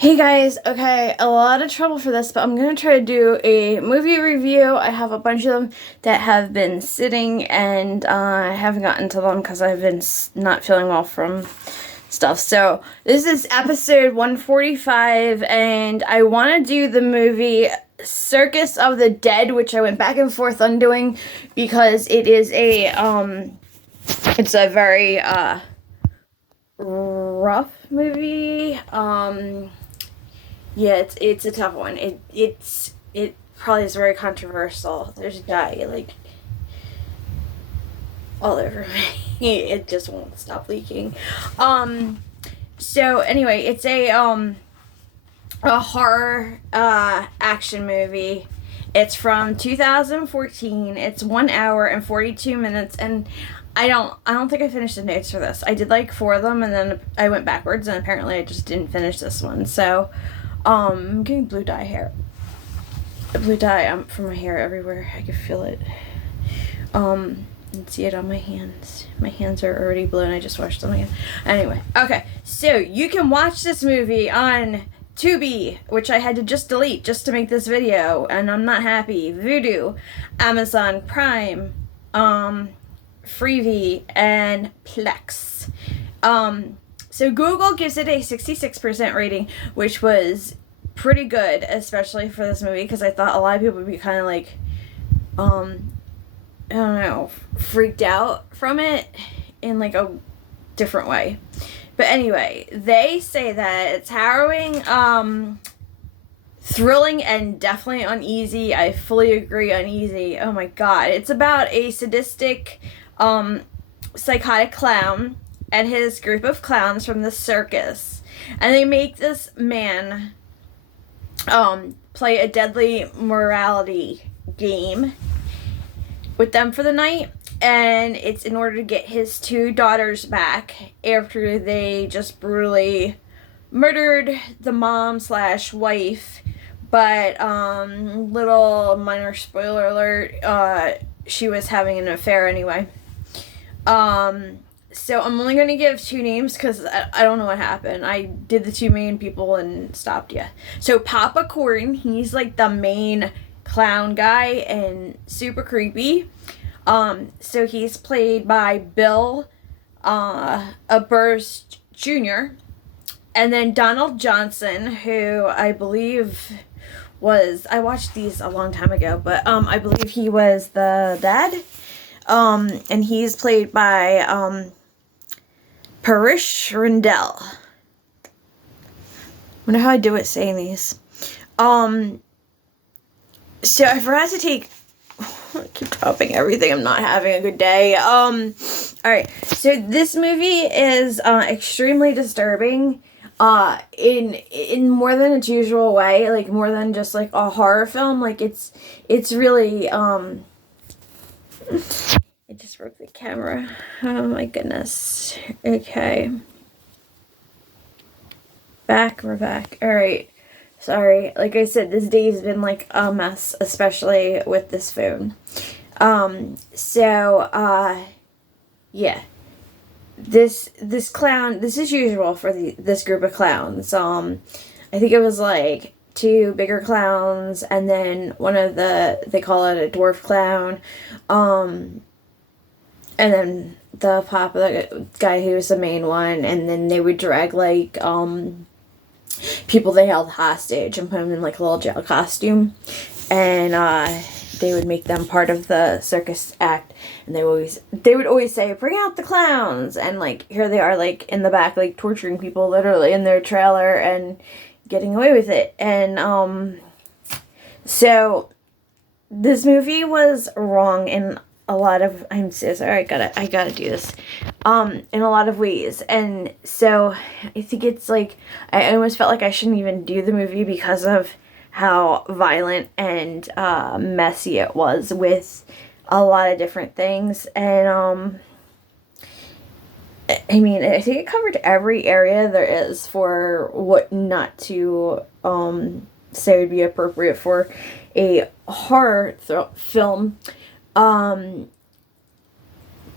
Hey guys, okay, a lot of trouble for this, but I'm gonna try to do a movie review. I have a bunch of them that have been sitting, and I haven't gotten to them because I've been not feeling well from stuff. So this is episode 145, and I want to do the movie Circus of the Dead, which I went back and forth on doing because it's a very rough movie. Yeah, it's a tough one. It probably is very controversial. There's dye like all over me. It just won't stop leaking. So anyway, it's a horror action movie. It's from 2014. It's 1 hour and 42 minutes, and I don't think I finished the notes for this. I did like 4 of them, and then I went backwards, and apparently I just didn't finish this one. So I'm getting blue dye hair. Blue dye from my hair everywhere. I can feel it. And see it on my hands. My hands are already blue, and I just washed them again. Anyway, okay. So you can watch this movie on Tubi, which I had to just delete just to make this video, and I'm not happy. Vudu, Amazon Prime, Freevee, and Plex. So Google gives it a 66% rating, which was pretty good, especially for this movie, because I thought a lot of people would be kind of like, I don't know, freaked out from it in like a different way. But anyway, they say that it's harrowing, thrilling, and definitely uneasy. I fully agree, uneasy. Oh my god. It's about a sadistic, psychotic clown and his group of clowns from the circus. And they make this man play a deadly morality game with them for the night. And it's in order to get his 2 daughters back after they just brutally murdered the mom/wife. But little minor spoiler alert, she was having an affair anyway. So I'm only going to give 2 names because I don't know what happened. I did the 2 main people and stopped you. So Papa Corn, he's like the main clown guy and super creepy. So he's played by Bill Burst Jr. And then Donald Johnson, who I believe I watched these a long time ago, but I believe he was the dad. And he's played by Parish Rendell. Wonder how I do it saying these. So I forgot to take. I keep dropping everything. I'm not having a good day. Alright. So this movie is extremely disturbing. In more than its usual way, like more than just like a horror film. Like it's really it just broke the camera. Oh my goodness. Okay. We're back. Alright. Sorry. Like I said, this day's been like a mess, especially with this phone. Yeah. This clown, this is usual for this group of clowns. I think it was like 2 bigger clowns, and then one of they call it a dwarf clown. And then the guy who was the main one, and then they would drag like people they held hostage and put them in like a little jail costume, and they would make them part of the circus act, and they would always say, "Bring out the clowns," and like here they are like in the back like torturing people literally in their trailer and getting away with it. And so this movie was wrong in a lot of, I'm so sorry, I gotta do this, in a lot of ways. And so I think it's like, I almost felt like I shouldn't even do the movie because of how violent and messy it was with a lot of different things. And I mean, I think it covered every area there is for what not to say would be appropriate for a horror film.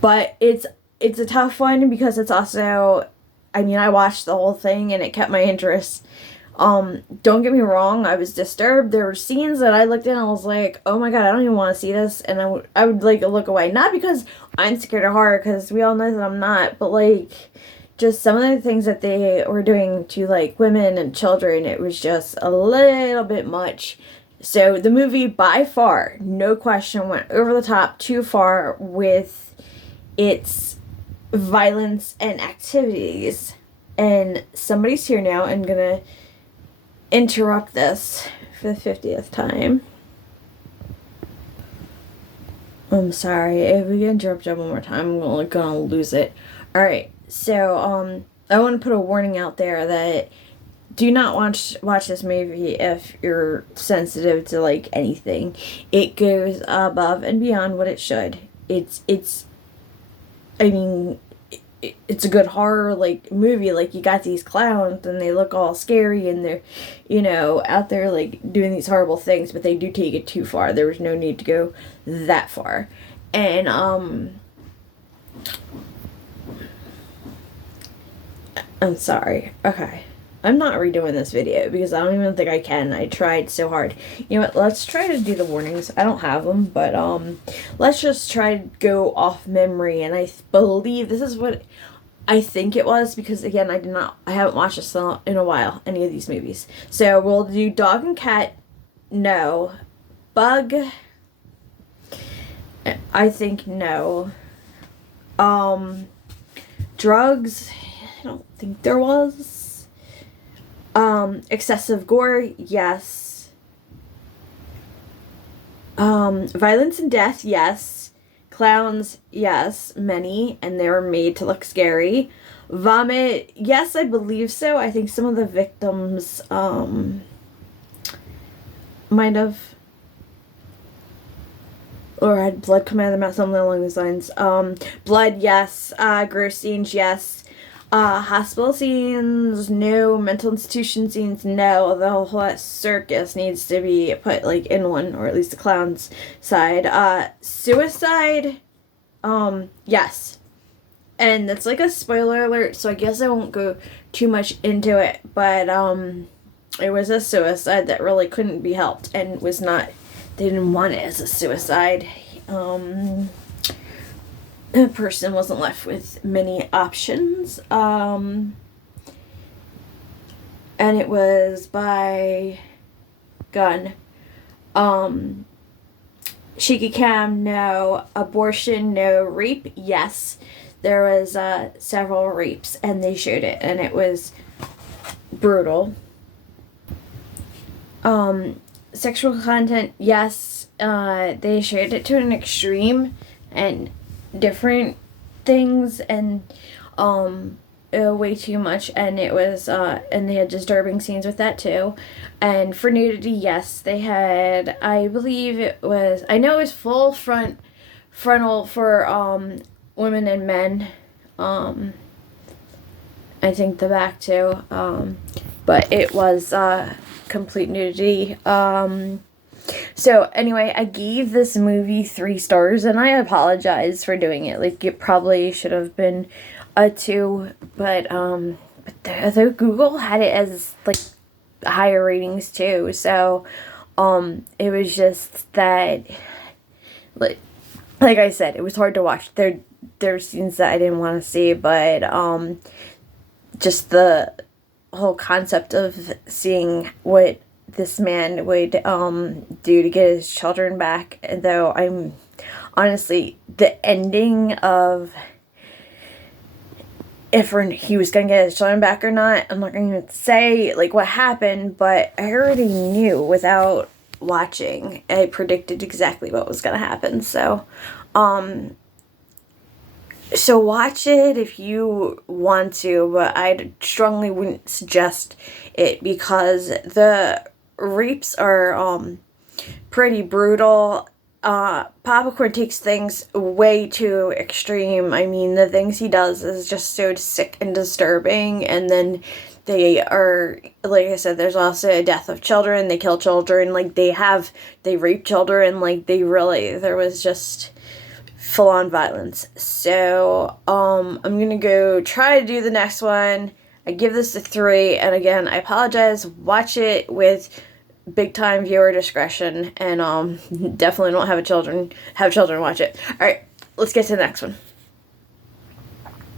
But it's a tough one because it's also, I mean, I watched the whole thing and it kept my interest. Don't get me wrong, I was disturbed. There were scenes that I looked at and I was like, oh my god, I don't even want to see this. And I would like look away. Not because I'm scared of horror, because we all know that I'm not, but like just some of the things that they were doing to like women and children, it was just a little bit much. So the movie, by far, no question, went over the top too far with its violence and activities. And somebody's here now and gonna interrupt this for the 50th time. I'm sorry, if we interrupt you one more time, I'm gonna lose it. Alright, so I want to put a warning out there that do not watch this movie if you're sensitive to like anything. It goes above and beyond what it should. It's I mean, it's a good horror like movie. Like, you got these clowns and they look all scary and they're, you know, out there like doing these horrible things, but they do take it too far. There was no need to go that far. And I'm sorry. Okay. I'm not redoing this video because I don't even think I can. I tried so hard. You know what? Let's try to do the warnings. I don't have them, but let's just try to go off memory. And I believe this is what I think it was, because again, I haven't watched this in a while, any of these movies. So we'll do dog and cat. No. Bug. I think no. Drugs. I don't think there was. Excessive gore, yes. Violence and death, yes. Clowns, yes, many, and they were made to look scary. Vomit, yes, I believe so. I think some of the victims, might have, or had blood come out of their mouth, something along those lines. Blood, yes. Gross scenes, yes. Hospital scenes, no. Mental institution scenes, no. The whole circus needs to be put, like, in one, or at least the clown's side. Suicide, yes. And that's, like, a spoiler alert, so I guess I won't go too much into it, but, it was a suicide that really couldn't be helped, and was not, they didn't want it as a suicide. The person wasn't left with many options. And it was by gun. Shaky cam, no. Abortion, no. Rape, yes. There was several rapes, and they showed it, and it was brutal. Sexual content, yes. They showed it to an extreme, and different things, and way too much, and it was and they had disturbing scenes with that too. And for nudity, yes, they had, I believe it was, I know it was full frontal for women and men. I think the back too, but it was complete nudity. So anyway, I gave this movie 3 stars, and I apologize for doing it. Like, it probably should have been a 2, but the Google had it as like higher ratings too. So it was just that, like I said, it was hard to watch. There's scenes that I didn't want to see, but just the whole concept of seeing what this man would do to get his children back. Though I'm honestly, the ending of if he was gonna get his children back or not, I'm not gonna say like what happened, but I already knew without watching. I predicted exactly what was gonna happen. So so watch it if you want to, but I strongly wouldn't suggest it because the rapes are pretty brutal. Popcorn takes things way too extreme. I mean, the things he does is just so sick and disturbing, and then they are, like I said, there's also a death of children. They kill children, like they rape children, like there was just full-on violence. So I'm gonna go try to do the next one. I give this a 3, and again, I apologize. Watch it with big time viewer discretion, and definitely don't have children watch it. All right, let's get to the next one.